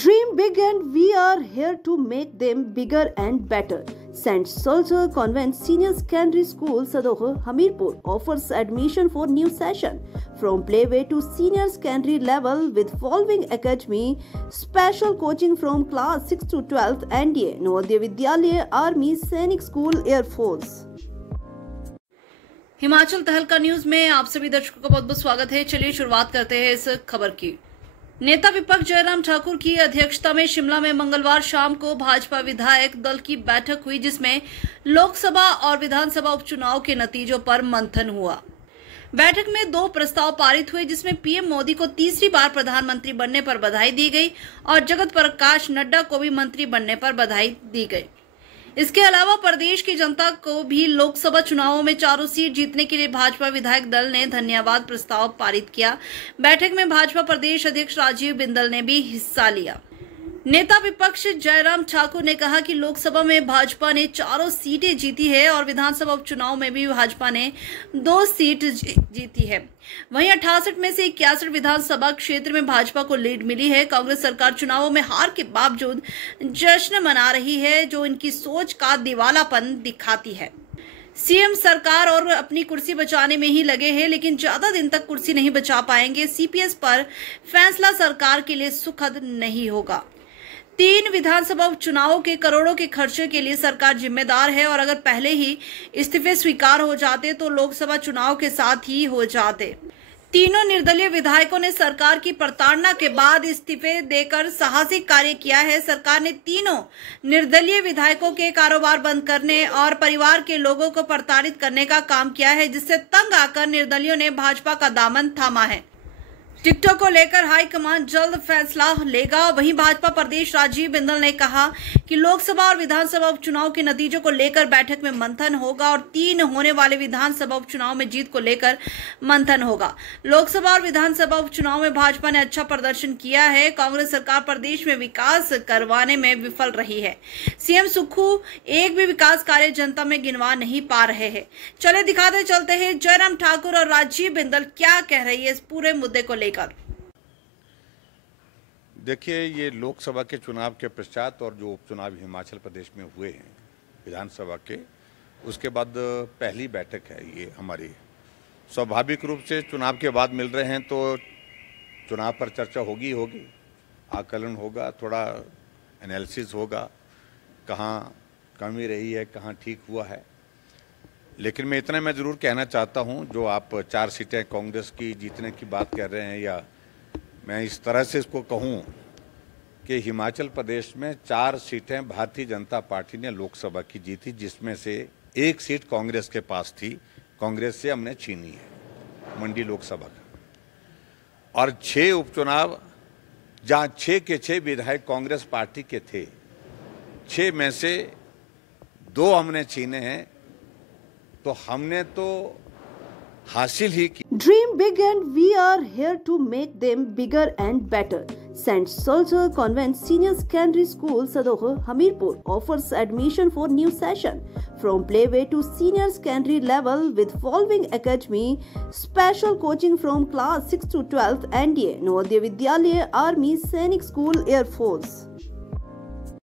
Dream big and we are here to make them bigger and better. St. Soldier Convent Senior Secondary School, Sadoh, Hamirpur offers admission for new session from playway to senior secondary level with following academy, special coaching from class 6 to 12th, NDA, Navodaya Vidyalaya, Army, Sainik School, Air Force. Himachal तहलका news में आप सभी दर्शकों का बहुत बहुत स्वागत है। चलिए शुरुआत करते हैं इस खबर की। नेता विपक्ष जयराम ठाकुर की अध्यक्षता में शिमला में मंगलवार शाम को भाजपा विधायक दल की बैठक हुई, जिसमें लोकसभा और विधानसभा उपचुनाव के नतीजों पर मंथन हुआ। बैठक में 2 प्रस्ताव पारित हुए, जिसमें पीएम मोदी को तीसरी बार प्रधानमंत्री बनने पर बधाई दी गई और जगत प्रकाश नड्डा को भी मंत्री बनने पर बधाई दी गई। इसके अलावा प्रदेश की जनता को भी लोकसभा चुनावों में चारों सीट जीतने के लिए भाजपा विधायक दल ने धन्यवाद प्रस्ताव पारित किया। बैठक में भाजपा प्रदेश अध्यक्ष राजीव बिंदल ने भी हिस्सा लिया। नेता विपक्ष जयराम ठाकुर ने कहा कि लोकसभा में भाजपा ने चारों सीटें जीती है और विधानसभा उपचुनाव में भी भाजपा ने 2 सीट जीती है। वहीं 68 में से 61 विधानसभा क्षेत्र में भाजपा को लीड मिली है। कांग्रेस सरकार चुनावों में हार के बावजूद जश्न मना रही है, जो इनकी सोच का दिवालापन दिखाती है। सीएम सरकार और अपनी कुर्सी बचाने में ही लगे हैं, लेकिन ज्यादा दिन तक कुर्सी नहीं बचा पाएंगे। सीपीएस पर फैसला सरकार के लिए सुखद नहीं होगा। 3 विधानसभा उपचुनावों के करोड़ों के खर्चे के लिए सरकार जिम्मेदार है और अगर पहले ही इस्तीफे स्वीकार हो जाते तो लोकसभा चुनाव के साथ ही हो जाते। तीनों निर्दलीय विधायकों ने सरकार की प्रताड़ना के बाद इस्तीफे देकर साहसिक कार्य किया है। सरकार ने तीनों निर्दलीय विधायकों के कारोबार बंद करने और परिवार के लोगों को प्रताड़ित करने का काम किया है, जिससे तंग आकर निर्दलीयों ने भाजपा का दामन थामा है। टिकटों को लेकर हाईकमान जल्द फैसला लेगा। वहीं भाजपा प्रदेश राजीव बिंदल ने कहा कि लोकसभा और विधानसभा उपचुनाव के नतीजों को लेकर बैठक में मंथन होगा और 3 होने वाले विधानसभा उपचुनाव में जीत को लेकर मंथन होगा। लोकसभा और विधानसभा उपचुनाव में भाजपा ने अच्छा प्रदर्शन किया है। कांग्रेस सरकार प्रदेश में विकास करवाने में विफल रही है। सीएम सुक्खू एक भी विकास कार्य जनता में गिनवा नहीं पा रहे हैं। चले दिखाते चलते हैं जयराम ठाकुर और राजीव बिंदल क्या कह रही है इस पूरे मुद्दे को लेकर। देखिए, ये लोकसभा के चुनाव के पश्चात और जो उपचुनाव हिमाचल प्रदेश में हुए हैं विधानसभा के, उसके बाद पहली बैठक है ये हमारी। स्वाभाविक रूप से चुनाव के बाद मिल रहे हैं तो चुनाव पर चर्चा होगी, आकलन होगा, थोड़ा एनालिसिस होगा, कहाँ कमी रही है, कहाँ ठीक हुआ है। लेकिन मैं इतना ज़रूर कहना चाहता हूं, जो आप 4 सीटें कांग्रेस की जीतने की बात कर रहे हैं, या मैं इस तरह से इसको कहूं कि हिमाचल प्रदेश में 4 सीटें भारतीय जनता पार्टी ने लोकसभा की जीती, जिसमें से 1 सीट कांग्रेस के पास थी। कांग्रेस से हमने छीनी है मंडी लोकसभा का। और 6 उपचुनाव जहां 6 के 6 विधायक कांग्रेस पार्टी के थे, 6 में से 2 हमने छीने हैं, तो हमने तो हासिल ही की। Dream big and we are here to make them bigger and better. St. Soldier Convent Senior Secondary School, Sadoh, Hamirpur offers admission for new session from playway to senior secondary level with following academy, special coaching from class 6 to 12th, NDA, Navodaya Vidyalaya, Army, Sainik School, Air Force.